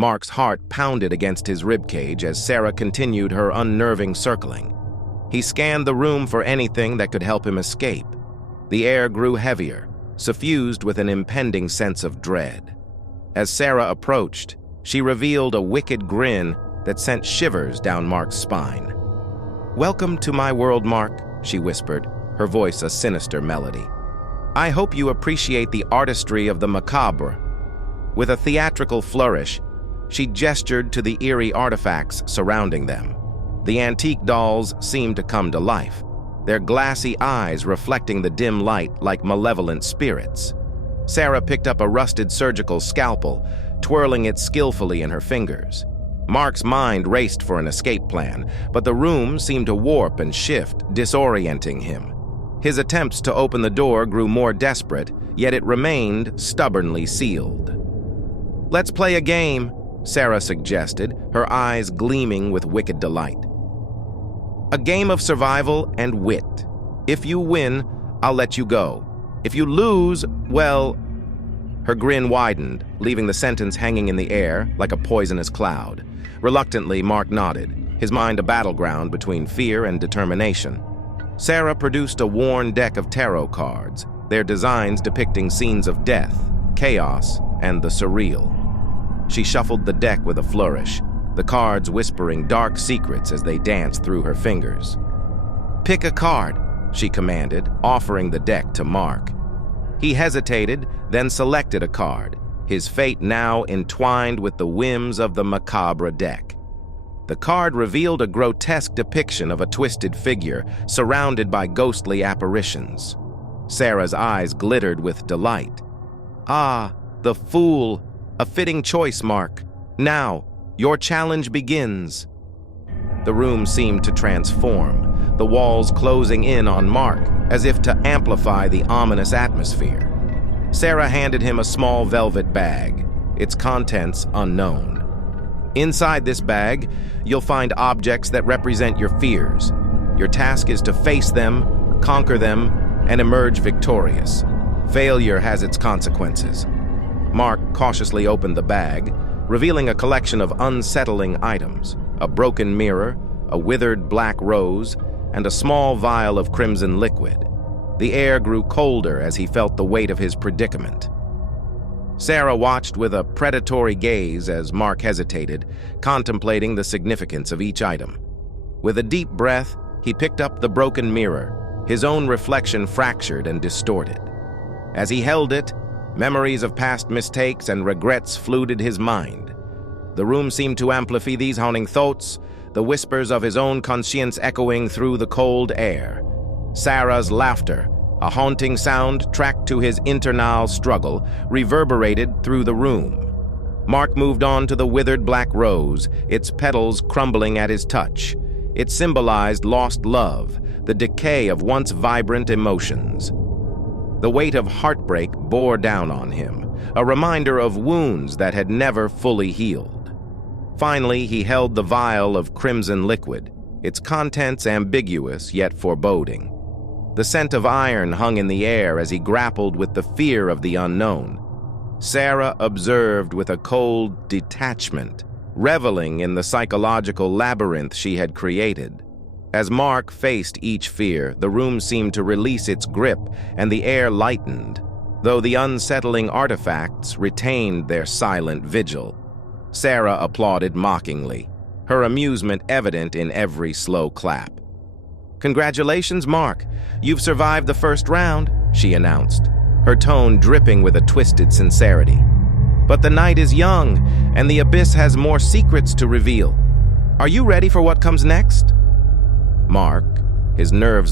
Mark's heart pounded against his ribcage as Sarah continued her unnerving circling. He scanned the room for anything that could help him escape. The air grew heavier, suffused with an impending sense of dread. As Sarah approached, she revealed a wicked grin that sent shivers down Mark's spine. "Welcome to my world, Mark," she whispered, her voice a sinister melody. "I hope you appreciate the artistry of the macabre." With a theatrical flourish, she gestured to the eerie artifacts surrounding them. The antique dolls seemed to come to life, their glassy eyes reflecting the dim light like malevolent spirits. Sarah picked up a rusted surgical scalpel, twirling it skillfully in her fingers. Mark's mind raced for an escape plan, but the room seemed to warp and shift, disorienting him. His attempts to open the door grew more desperate, yet it remained stubbornly sealed. "Let's play a game," Sarah suggested, her eyes gleaming with wicked delight. "A game of survival and wit. If you win, I'll let you go. If you lose, well..." Her grin widened, leaving the sentence hanging in the air like a poisonous cloud. Reluctantly, Mark nodded, his mind a battleground between fear and determination. Sarah produced a worn deck of tarot cards, their designs depicting scenes of death, chaos, and the surreal. She shuffled the deck with a flourish, the cards whispering dark secrets as they danced through her fingers. "Pick a card," she commanded, offering the deck to Mark. He hesitated, then selected a card, his fate now entwined with the whims of the macabre deck. The card revealed a grotesque depiction of a twisted figure surrounded by ghostly apparitions. Sarah's eyes glittered with delight. "Ah, the Fool! A fitting choice, Mark. Now, your challenge begins." The room seemed to transform, the walls closing in on Mark, as if to amplify the ominous atmosphere. Sarah handed him a small velvet bag, its contents unknown. Inside this bag, you'll find objects that represent your fears. Your task is to face them, conquer them, and emerge victorious. Failure has its consequences. Mark cautiously opened the bag, revealing a collection of unsettling items: a broken mirror, a withered black rose, and a small vial of crimson liquid. The air grew colder as he felt the weight of his predicament. Sarah watched with a predatory gaze as Mark hesitated, contemplating the significance of each item. With a deep breath, he picked up the broken mirror, his own reflection fractured and distorted. As he held it, memories of past mistakes and regrets flooded his mind. The room seemed to amplify these haunting thoughts, the whispers of his own conscience echoing through the cold air. Sarah's laughter, a haunting sound tracked to his internal struggle, reverberated through the room. Mark moved on to the withered black rose, its petals crumbling at his touch. It symbolized lost love, the decay of once vibrant emotions. The weight of heartbreak bore down on him, a reminder of wounds that had never fully healed. Finally, he held the vial of crimson liquid, its contents ambiguous yet foreboding. The scent of iron hung in the air as he grappled with the fear of the unknown. Sarah observed with a cold detachment, reveling in the psychological labyrinth she had created. As Mark faced each fear, the room seemed to release its grip and the air lightened, though the unsettling artifacts retained their silent vigil. Sarah applauded mockingly, her amusement evident in every slow clap. "Congratulations, Mark. You've survived the first round," she announced, her tone dripping with a twisted sincerity. "But the night is young, and the abyss has more secrets to reveal. Are you ready for what comes next?" Mark, his nerves